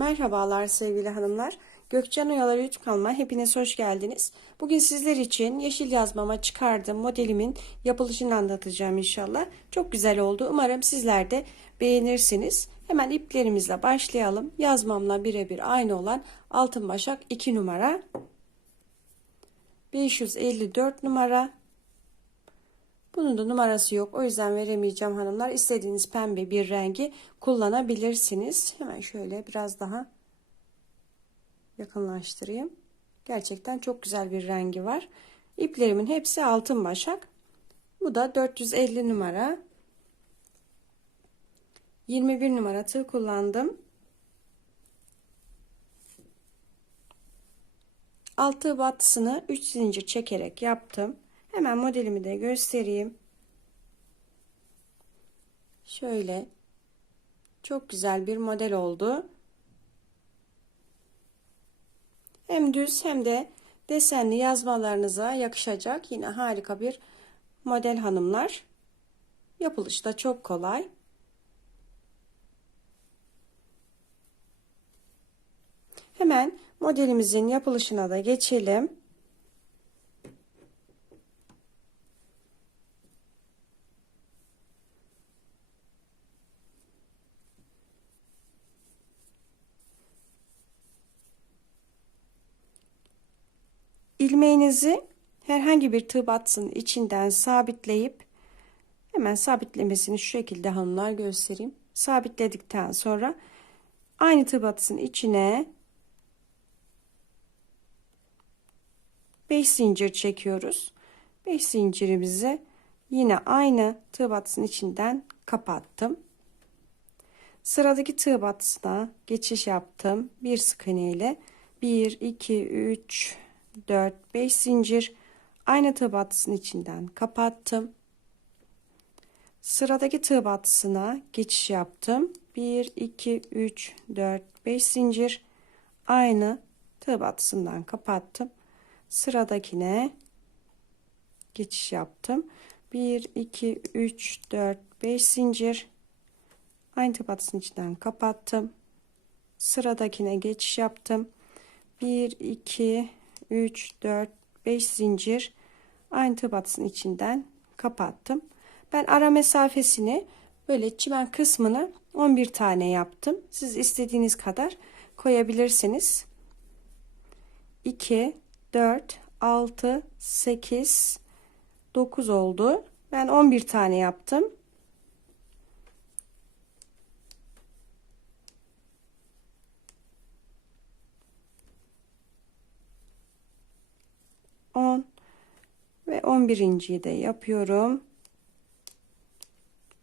Merhabalar sevgili hanımlar. Gökçen Oyaları YouTube kanalıma hepiniz hoş geldiniz. Bugün sizler için yeşil yazmama çıkardığım modelimin yapılışını anlatacağım inşallah. Çok güzel oldu. Umarım sizler de beğenirsiniz. Hemen iplerimizle başlayalım. Yazmamla birebir aynı olan altın başak 2 numara. 554 numara. Bunun da numarası yok. O yüzden veremeyeceğim hanımlar. İstediğiniz pembe bir rengi kullanabilirsiniz. Hemen şöyle biraz daha yakınlaştırayım. Gerçekten çok güzel bir rengi var. İplerimin hepsi altın başak. Bu da 450 numara. 21 numara tığ kullandım. Altı battısını 3 zincir çekerek yaptım. Hemen modelimi de göstereyim. Şöyle çok güzel bir model oldu. Hem düz hem de desenli yazmalarınıza yakışacak yine harika bir model hanımlar. Yapılışı da çok kolay. Hemen modelimizin yapılışına da geçelim. İlmeğinizi herhangi bir tığ batsının içinden sabitleyip hemen sabitlemesini şu şekilde hanımlar göstereyim. Sabitledikten sonra aynı tığ batısının içine 5 zincir çekiyoruz. 5 zincirimizi yine aynı tığ içinden kapattım. Sıradaki tığ batısına geçiş yaptım. Bir sık iğne ile 1 2 3 4 5 zincir aynı tığ battısının içinden kapattım. Sıradaki tığ battısına geçiş yaptım. 1 2 3 4 5 zincir aynı tığ battısından kapattım. Sıradakine geçiş yaptım. 1 2 3 4 5 zincir aynı tığ battısının içinden kapattım. Sıradakine geçiş yaptım. 1 2 3 4 5 zincir aynı tığ içinden kapattım. Ben ara mesafesini böyle çimen kısmını 11 tane yaptım. Siz istediğiniz kadar koyabilirsiniz. 2 4 6 8 9 oldu. Ben 11 tane yaptım. 10 ve 11. de yapıyorum.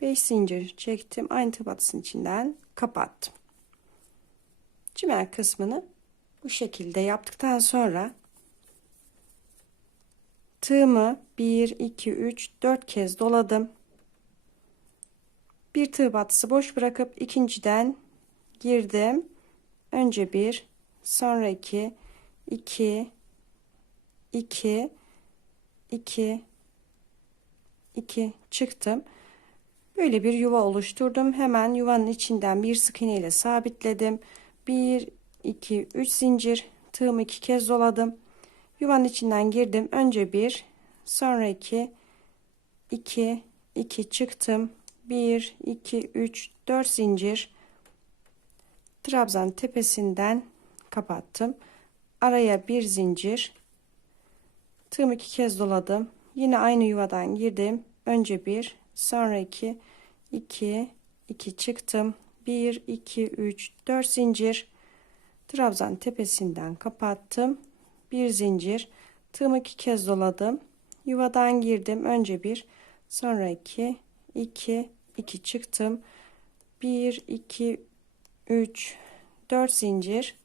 5 zincir çektim. Aynı tığ batısının içinden kapattım. Çimen kısmını bu şekilde yaptıktan sonra tığımı 1 2 3 4 kez doladım. Bir tığ batısı boş bırakıp ikinciden girdim. Önce bir, sonra iki, iki, 2 2 2 çıktım. Böyle bir yuva oluşturdum. Hemen yuvanın içinden bir sık iğne ile sabitledim. 1 2 3 zincir tığımı iki kez doladım. Yuvanın içinden girdim. Önce bir, sonra iki, iki, iki çıktım. 1 2 3 4 zincir trabzan tepesinden kapattım. Araya bir zincir Tığımı iki kez doladım. Yine aynı yuvadan girdim. Önce bir, sonra iki, iki, iki çıktım. Bir, iki, üç, dört zincir. Trabzan tepesinden kapattım. Bir zincir. Tığımı iki kez doladım. Yuvadan girdim. Önce bir, sonra iki, iki, iki çıktım. Bir, iki, üç, dört zincir.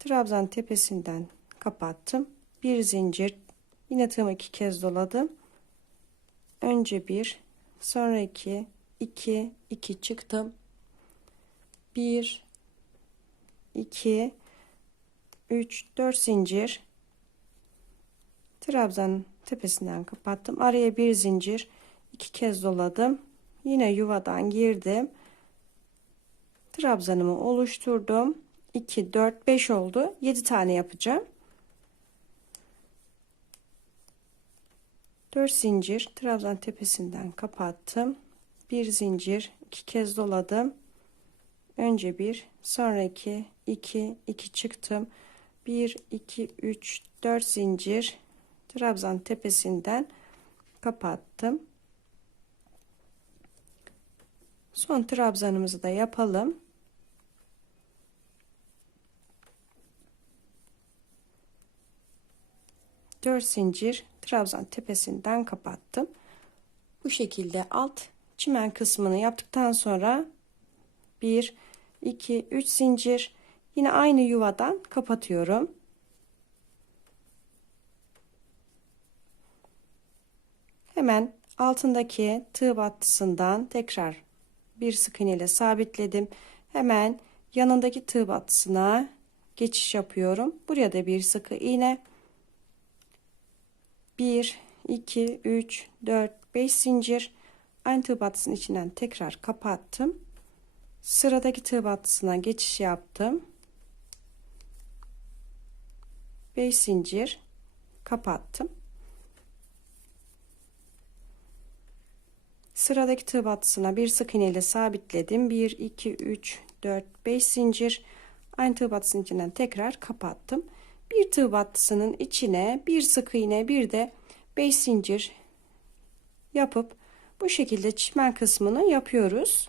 Trabzan tepesinden kapattım. Bir zincir yine tığımı iki kez doladım. Önce bir, sonra iki, iki, iki çıktım. Bir, iki, üç, dört zincir. Trabzanın tepesinden kapattım. Araya bir zincir, iki kez doladım. Yine yuvadan girdim. trabzanımı oluşturdum. 2 4 5 oldu. 7 tane yapacağım. 4 zincir trabzan tepesinden kapattım. 1 zincir iki kez doladım. Önce bir, sonra iki, iki, iki çıktım. 1 2 3 4 zincir trabzan tepesinden kapattım. Son trabzanımızı da yapalım. Dört zincir trabzan tepesinden kapattım. Bu şekilde alt çimen kısmını yaptıktan sonra 1 2 3 zincir yine aynı yuvadan kapatıyorum. Hemen altındaki tığ battısından tekrar bir sık iğne ile sabitledim. Hemen yanındaki tığ battısına geçiş yapıyorum. Buraya da bir sık iğne. 1 2 3 4 5 zincir aynı tığ battısının içinden tekrar kapattım. Sıradaki tığ battısına geçiş yaptım. 5 zincir kapattım. Sıradaki tığ battısına bir sık iğne ile sabitledim. 1 2 3 4 5 zincir aynı tığ battısının içinden tekrar kapattım. Bir tığ battısının içine bir sık iğne bir de 5 zincir yapıp bu şekilde çimen kısmını yapıyoruz.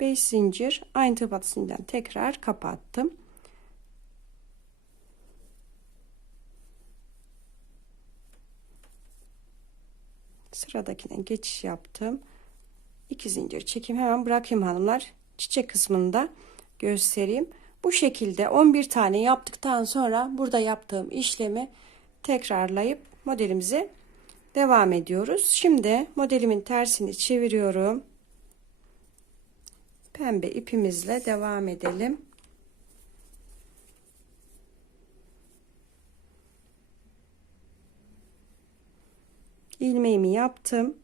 5 zincir aynı tığ battısından tekrar kapattım. sıradakine geçiş yaptım. 2 zincir çekeyim hemen bırakayım hanımlar. Çiçek kısmında göstereyim. Bu şekilde 11 tane yaptıktan sonra burada yaptığım işlemi tekrarlayıp modelimize devam ediyoruz. Şimdi modelimin tersini çeviriyorum. Pembe ipimizle devam edelim. ilmeğimi yaptım.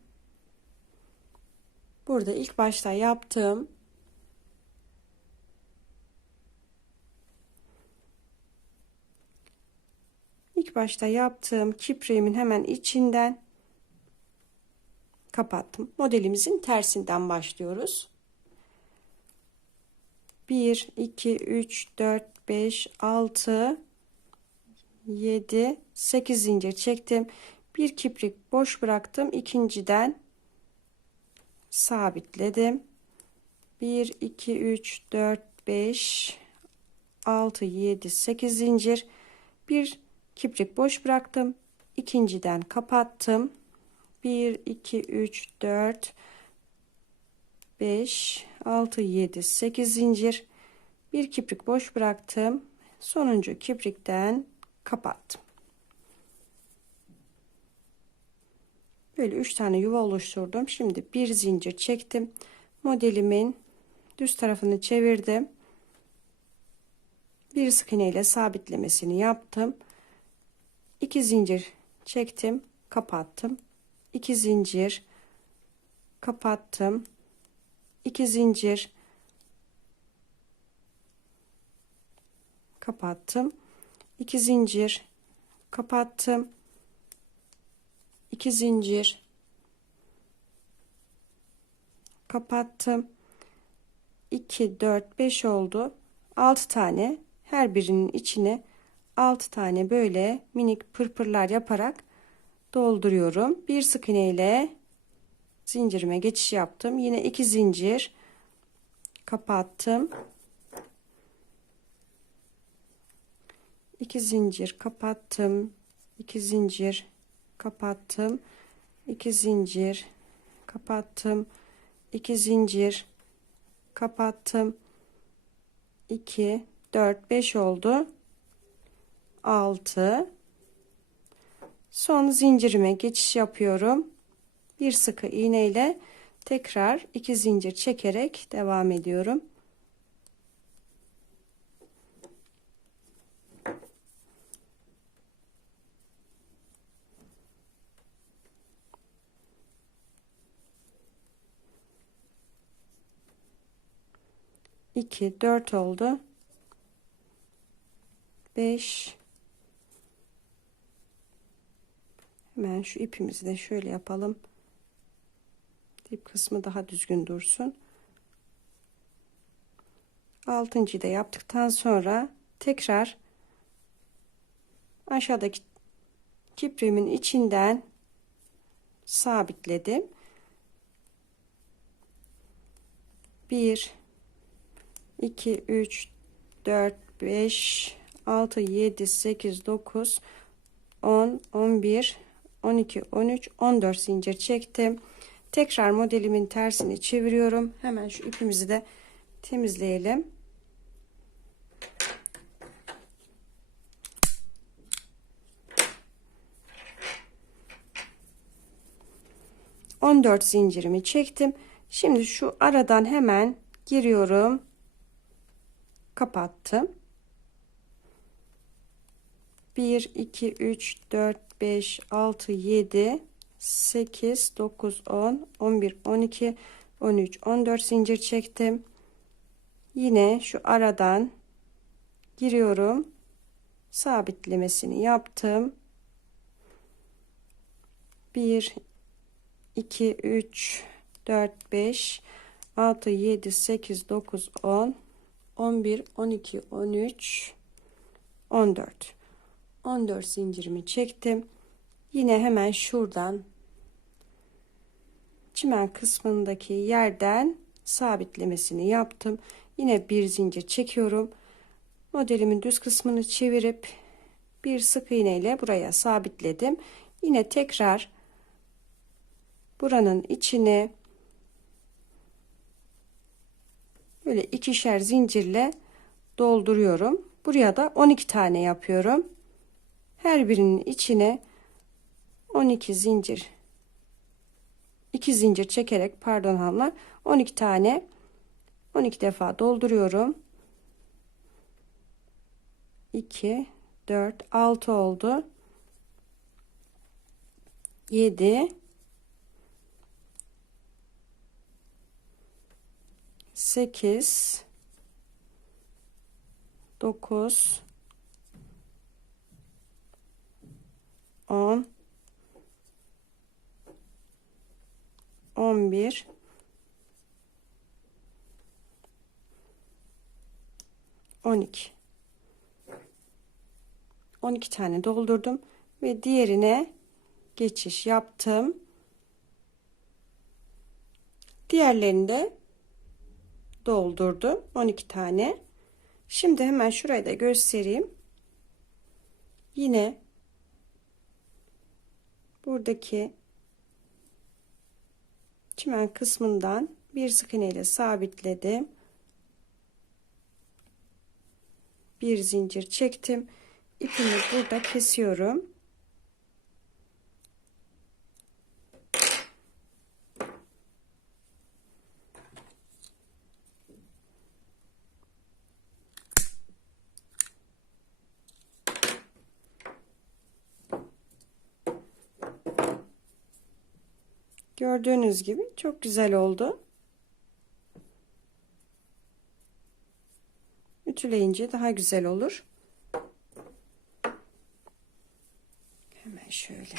Burada ilk başta yaptığım ilk başta yaptığım kipriğimin hemen içinden kapattım. Modelimizin tersinden başlıyoruz. 1 2 3 4 5 6 7 8 zincir çektim bir kiprik boş bıraktım ikinciden sabitledim 1 2 3 4 5 6 7 8 zincir bir kiprik boş bıraktım ikinciden kapattım 1 2 3 4 5 6 7 8 zincir bir kiprik boş bıraktım sonuncu kiprikten kapattım Böyle üç tane yuva oluşturdum. Şimdi bir zincir çektim. Modelimin düz tarafını çevirdim. Bir sık iğne ile sabitlemesini yaptım. 2 zincir çektim, kapattım. 2 zincir kapattım. 2 zincir kapattım. 2 zincir kapattım. 2 zincir kapattım 2 4 5 oldu 6 tane her birinin içine 6 tane böyle minik pırpırlar yaparak dolduruyorum. Bir sık iğne ile zincirime geçiş yaptım. Yine 2 zincir kapattım. 2 zincir kapattım. 2 zincir kapattım. 2 zincir kapattım. 2 zincir kapattım. 2 4 5 oldu 6 son zincirime geçiş yapıyorum. Bir sıkı iğne ile tekrar 2 zincir çekerek devam ediyorum. 2 4 oldu. 5 hemen şu ipimizi de şöyle yapalım. Dip kısmı daha düzgün dursun. Altıncıyı da yaptıktan sonra tekrar aşağıdaki kiprimin içinden sabitledim. 1 2 3 4 5 6 7 8 9 10 11 12 13 14 zincir çektim tekrar modelimin tersini çeviriyorum hemen şu ipimizi de temizleyelim On dört zincirimi çektim. Şimdi şu aradan hemen giriyorum. Kapattım. 1 2 3 4 5 6 7 8 9 10 11 12 13 14 zincir çektim. Yine şu aradan giriyorum. Sabitlemesini yaptım. 1 2 3 4 5 6 7 8 9 10 11 12 13 14 14 zincirimi çektim yine hemen şuradan çimen kısmındaki yerden sabitlemesini yaptım yine bir zincir çekiyorum modelimin düz kısmını çevirip bir sık iğne ile buraya sabitledim yine tekrar buranın içine böyle ikişer zincirle dolduruyorum. Buraya da 12 tane yapıyorum. Her birinin içine 12 zincir 2 zincir çekerek pardon hanımlar 12 tane 12 defa dolduruyorum. 2 4 6 oldu. 7 8 9 10 11 12 12 tane doldurdum ve diğerine geçiş yaptım. Diğerlerini de doldurdum 12 tane. Şimdi hemen şurayı da göstereyim. Yine buradaki çimen kısmından bir sık iğne ile sabitledim. Bir zincir çektim. İpimi burada kesiyorum. Gördüğünüz gibi çok güzel oldu. Ütüleyince daha güzel olur. Hemen şöyle.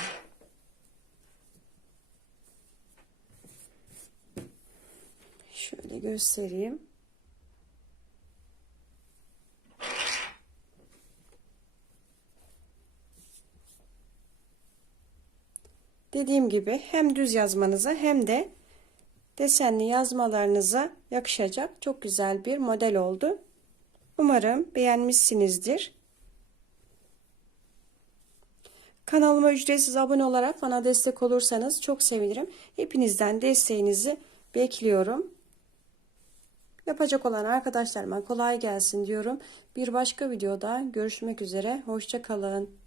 Şöyle göstereyim. Dediğim gibi hem düz yazmanıza hem de desenli yazmalarınıza yakışacak çok güzel bir model oldu. Umarım beğenmişsinizdir. Kanalıma ücretsiz abone olarak bana destek olursanız çok sevinirim. Hepinizden desteğinizi bekliyorum. Yapacak olan arkadaşlarıma kolay gelsin diyorum. Bir başka videoda görüşmek üzere. Hoşçakalın.